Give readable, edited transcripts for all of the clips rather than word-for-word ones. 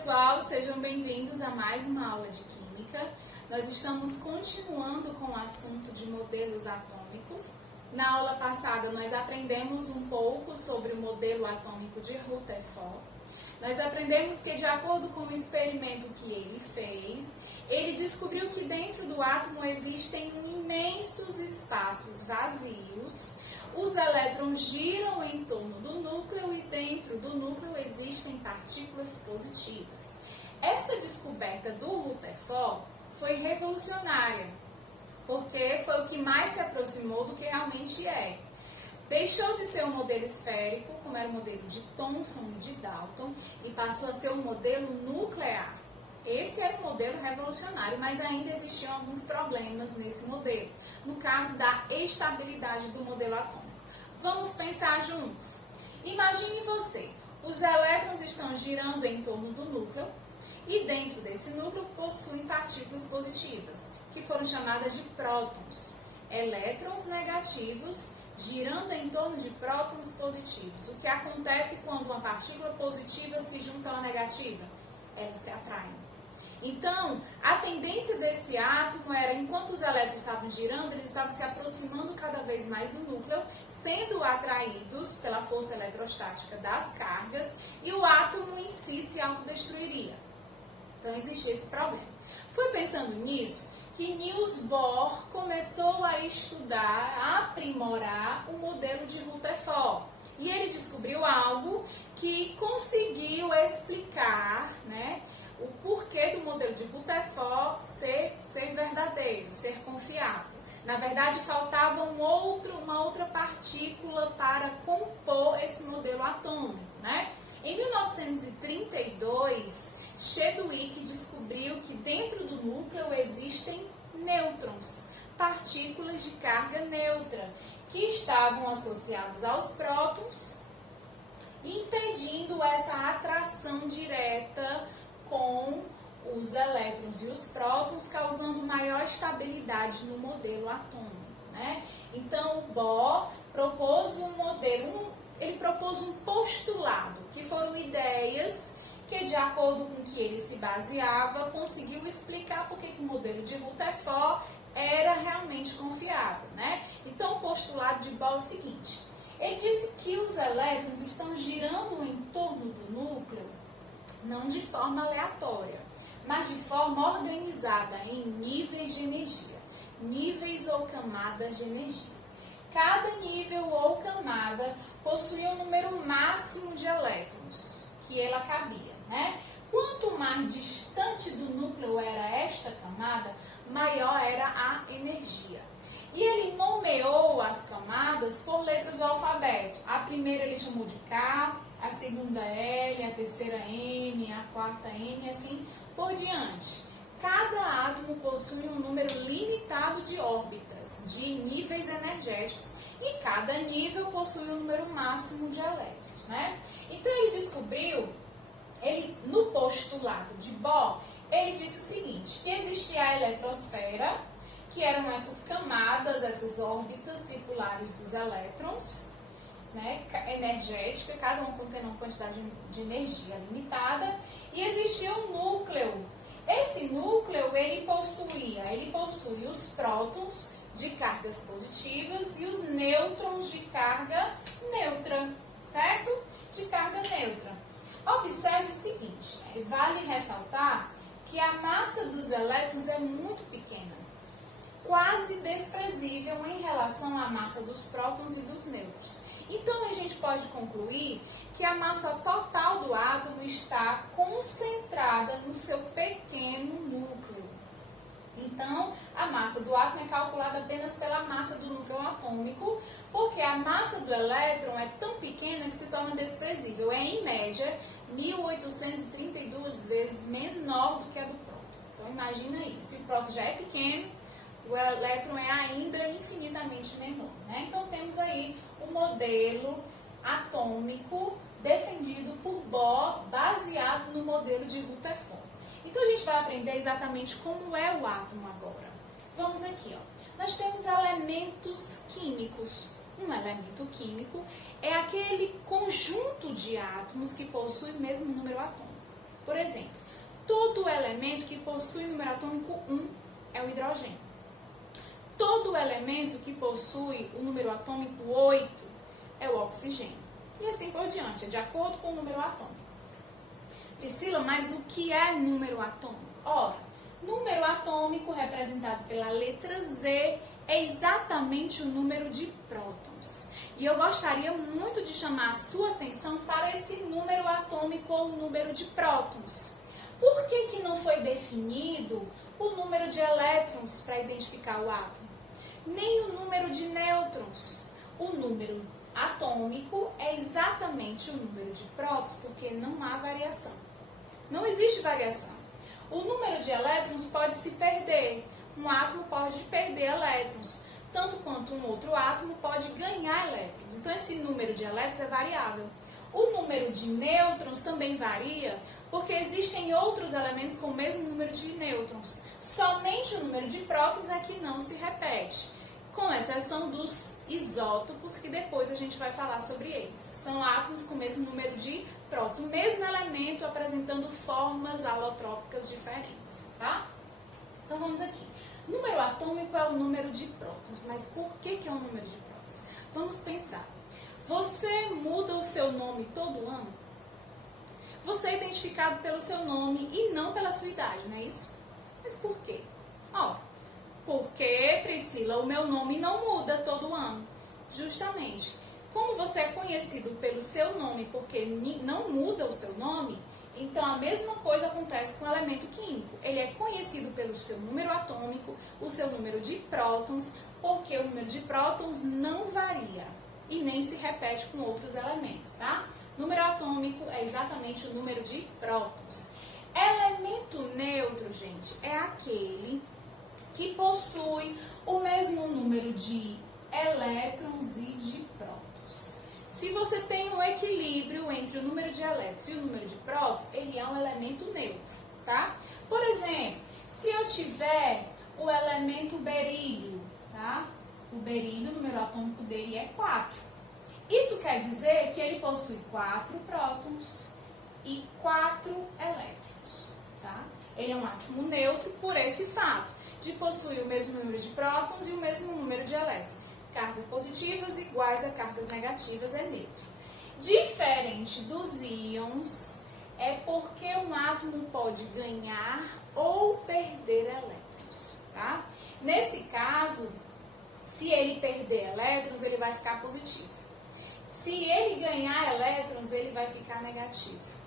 pessoal, sejam bem-vindos a mais uma aula de Química. Nós estamos continuando com o assunto de modelos atômicos. Na aula passada nós aprendemos um pouco sobre o modelo atômico de Rutherford. Nós aprendemos que, de acordo com o experimento que ele fez, ele descobriu que dentro do átomo existem imensos espaços vazios. Os elétrons giram em torno do núcleo e dentro do núcleo existem partículas positivas. Essa descoberta do Rutherford foi revolucionária, porque foi o que mais se aproximou do que realmente é. Deixou de ser um modelo esférico, como era o modelo de Thomson e de Dalton, e passou a ser um modelo nuclear. Esse era um modelo revolucionário, mas ainda existiam alguns problemas nesse modelo, no caso da estabilidade do modelo atômico. Vamos pensar juntos. Imagine você, os elétrons estão girando em torno do núcleo e dentro desse núcleo possuem partículas positivas, que foram chamadas de prótons. Elétrons negativos girando em torno de prótons positivos. O que acontece quando uma partícula positiva se junta a uma negativa? Elas se atraem. Então, a tendência desse átomo era, enquanto os elétrons estavam girando, eles estavam se aproximando cada vez mais do núcleo, sendo atraídos pela força eletrostática das cargas, e o átomo em si se autodestruiria. Então, existia esse problema. Foi pensando nisso que Niels Bohr começou a estudar, a aprimorar o modelo de Rutherford. E ele descobriu algo que conseguiu explicar, o porquê do modelo de Rutherford ser verdadeiro, ser confiável. Na verdade, faltava uma outra partícula para compor esse modelo atômico. Em 1932, Chadwick descobriu que dentro do núcleo existem nêutrons, partículas de carga neutra, que estavam associados aos prótons, impedindo essa atração direta com os elétrons e os prótons, causando maior estabilidade no modelo atômico. Então, Bohr propôs um modelo, ele propôs um postulado, que foram ideias que, de acordo com que ele se baseava, conseguiu explicar por que o modelo de Rutherford era realmente confiável. Então, o postulado de Bohr é o seguinte: ele disse que os elétrons estão girando em torno do núcleo não de forma aleatória, mas de forma organizada em níveis de energia, níveis ou camadas de energia. Cada nível ou camada possuía um número máximo de elétrons que ela cabia. Quanto mais distante do núcleo era esta camada, maior era a energia. E ele nomeou as camadas por letras do alfabeto. A primeira ele chamou de K, a segunda L, a terceira M, a quarta N, e assim por diante. Cada átomo possui um número limitado de órbitas, de níveis energéticos, e cada nível possui um número máximo de elétrons. Então ele descobriu, no postulado de Bohr, ele disse o seguinte, que existia a eletrosfera, que eram essas camadas, essas órbitas circulares dos elétrons, energética, cada uma contendo uma quantidade de energia limitada, e existia um núcleo. Esse núcleo, ele possui os prótons de cargas positivas e os nêutrons de carga neutra, certo? De carga neutra. Observe o seguinte, vale ressaltar que a massa dos elétrons é muito pequena, quase desprezível em relação à massa dos prótons e dos nêutrons. Então, a gente pode concluir que a massa total do átomo está concentrada no seu pequeno núcleo. Então, a massa do átomo é calculada apenas pela massa do núcleo atômico, porque a massa do elétron é tão pequena que se torna desprezível. É, em média, 1832 vezes menor do que a do próton. Então, imagina isso. Se o próton já é pequeno, o elétron é ainda infinitamente menor. Então, temos aí o modelo atômico defendido por Bohr, baseado no modelo de Rutherford. Então, a gente vai aprender exatamente como é o átomo agora. Vamos aqui, nós temos elementos químicos. Um elemento químico é aquele conjunto de átomos que possui o mesmo número atômico. Por exemplo, todo elemento que possui número atômico 1 é o hidrogênio. Todo elemento que possui o número atômico 8 é o oxigênio. E assim por diante, é de acordo com o número atômico. Priscila, mas o que é número atômico? Ora, número atômico representado pela letra Z é exatamente o número de prótons. E eu gostaria muito de chamar a sua atenção para esse número atômico ou número de prótons. Por que não foi definido o número de elétrons para identificar o átomo? Nem o número de nêutrons. O número atômico é exatamente o número de prótons, porque não há variação. Não existe variação. O número de elétrons pode se perder. Um átomo pode perder elétrons, tanto quanto um outro átomo pode ganhar elétrons. Então, esse número de elétrons é variável. O número de nêutrons também varia, porque existem outros elementos com o mesmo número de nêutrons. Somente o número de prótons é que não se repete, com exceção dos isótopos, que depois a gente vai falar sobre eles. São átomos com o mesmo número de prótons, o mesmo elemento apresentando formas alotrópicas diferentes, tá? Então, vamos aqui. Número atômico é o número de prótons, mas por que é o número de prótons? Vamos pensar. Você muda o seu nome todo ano? Você é identificado pelo seu nome e não pela sua idade, não é isso? Mas por quê? Porque, Priscila, o meu nome não muda todo ano. Justamente, como você é conhecido pelo seu nome porque não muda o seu nome, então a mesma coisa acontece com o elemento químico. Ele é conhecido pelo seu número atômico, o seu número de prótons, porque o número de prótons não varia e nem se repete com outros elementos, tá? Número atômico é exatamente o número de prótons. Elemento neutro, gente, é aquele que possui o mesmo número de elétrons e de prótons. Se você tem um equilíbrio entre o número de elétrons e o número de prótons, ele é um elemento neutro, tá? Por exemplo, se eu tiver o elemento berílio, tá? O berílio, o número atômico dele é 4. Isso quer dizer que ele possui 4 prótons e 4 elétrons, tá? Ele é um átomo neutro por esse fato de possuir o mesmo número de prótons e o mesmo número de elétrons. Cargas positivas iguais a cargas negativas é neutro. Diferente dos íons, é porque um átomo pode ganhar ou perder elétrons, tá? Nesse caso, se ele perder elétrons, ele vai ficar positivo. Se ele ganhar elétrons, ele vai ficar negativo.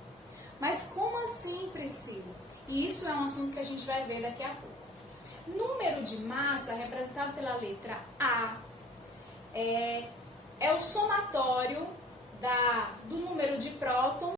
Mas como assim, Priscila? E isso é um assunto que a gente vai ver daqui a pouco. Número de massa, representado pela letra A, é o somatório do número de prótons